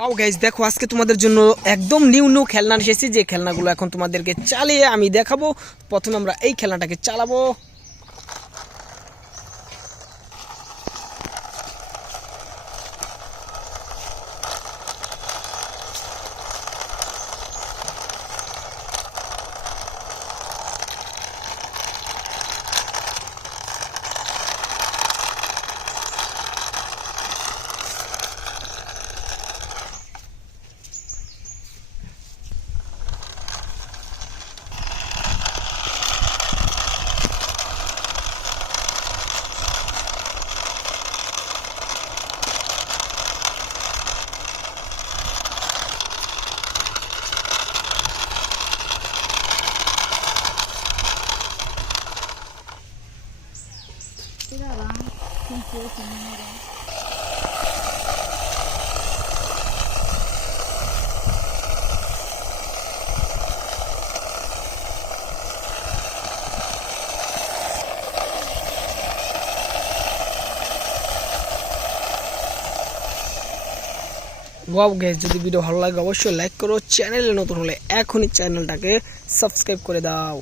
Wow guys, দেখো আজকে তোমাদের জন্য একদম নিউ নিউ খেলনা এসেছি, যে খেলনাগুলো এখন তোমাদেরকে চালিয়ে আমি দেখাবো। প্রথমে আমরা এই খেলনাটাকে চালাবো। ওয়াও গাইস, যদি ভিডিও ভালো লাগে অবশ্যই লাইক করো, চ্যানেলে নতুন হলে এখনই চ্যানেলটাকে সাবস্ক্রাইব করে দাও।